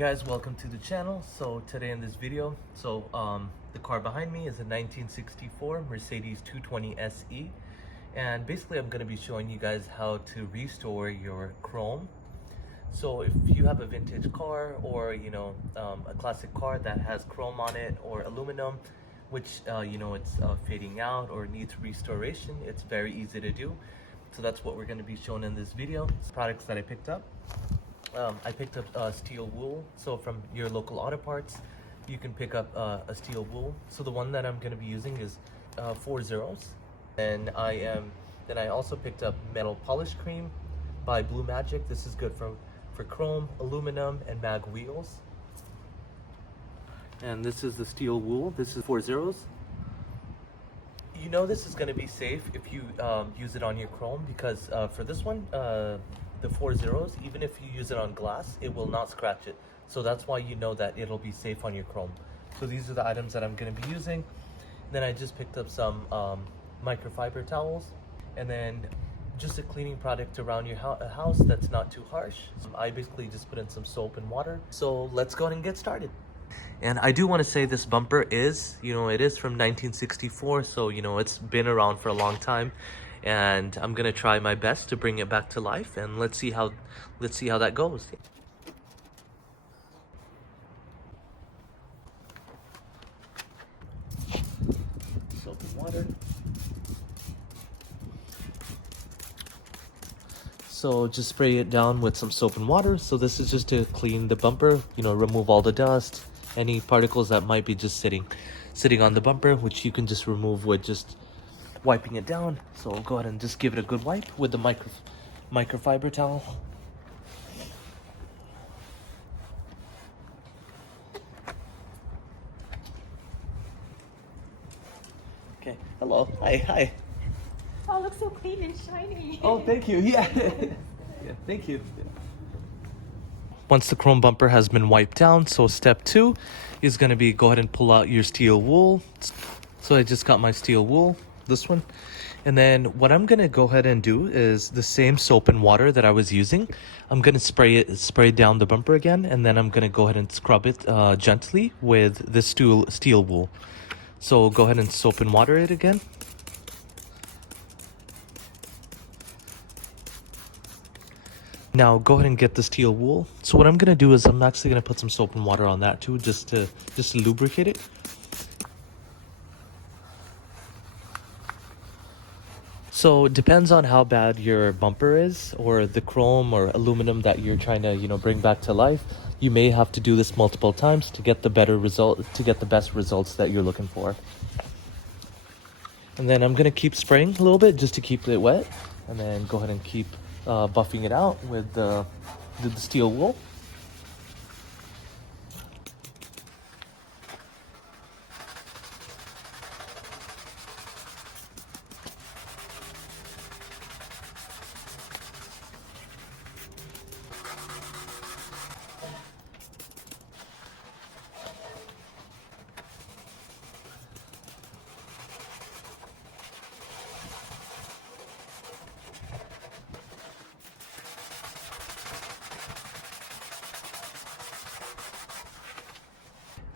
guys, welcome to the channel. So today in this video, the car behind me is a 1964 Mercedes 220 SE, and basically I'm going to be showing you guys how to restore your chrome. So if you have a vintage car or a classic car that has chrome on it or aluminum, which it's fading out or needs restoration, it's very easy to do. So that's what we're going to be showing in this video. It's products that I picked up. I picked up steel wool. So from your local auto parts, you can pick up a steel wool. So the one that I'm going to be using is 4 zeros. And I also picked up metal polish cream by Blue Magic. This is good for chrome, aluminum, and mag wheels. And this is the steel wool. This is 4 zeros. You know this is going to be safe if you use it on your chrome, because for this one, the 4 zeros, even if you use it on glass, it will not scratch it. So that's why you know that it'll be safe on your chrome. So these are the items that I'm going to be using. Then I just picked up some microfiber towels, and then just a cleaning product around your house that's not too harsh. I basically just put in some soap and water. So let's go ahead and get started. And I do want to say this bumper is, it is from 1964, so it's been around for a long time, and I'm gonna try my best to bring it back to life, and let's see how that goes. Soap and water. So just spray it down with some soap and water. So this is just to clean the bumper, remove all the dust, any particles that might be just sitting on the bumper, which you can just remove with just wiping it down. So I'll go ahead and just give it a good wipe with the microfiber towel. Okay, hello, hi. Oh, it looks so clean and shiny. Oh, thank you, yeah. Yeah, thank you. Once the chrome bumper has been wiped down, so step 2 is going to be go ahead and pull out your steel wool. So I just got my steel wool, this one. And then what I'm going to go ahead and do is the same soap and water that I was using. I'm going to spray down the bumper again, and then I'm going to go ahead and scrub it gently with the steel wool. So go ahead and soap and water it again. Now go ahead and get the steel wool. So what I'm gonna do is I'm actually gonna put some soap and water on that too, just to lubricate it. So it depends on how bad your bumper is, or the chrome or aluminum that you're trying to bring back to life. You may have to do this multiple times to get the best results that you're looking for. And then I'm gonna keep spraying a little bit just to keep it wet, and then go ahead and keep buffing it out with the steel wool.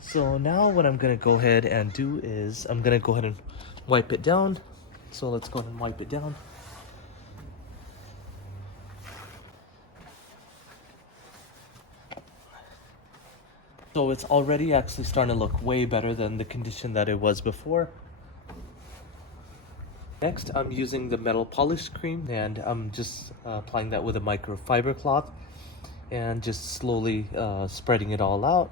So now what I'm gonna go ahead and do is I'm gonna go ahead and wipe it down. So let's go ahead and wipe it down. So it's already actually starting to look way better than the condition that it was before. Next, I'm using the metal polish cream, and I'm just applying that with a microfiber cloth and just slowly spreading it all out.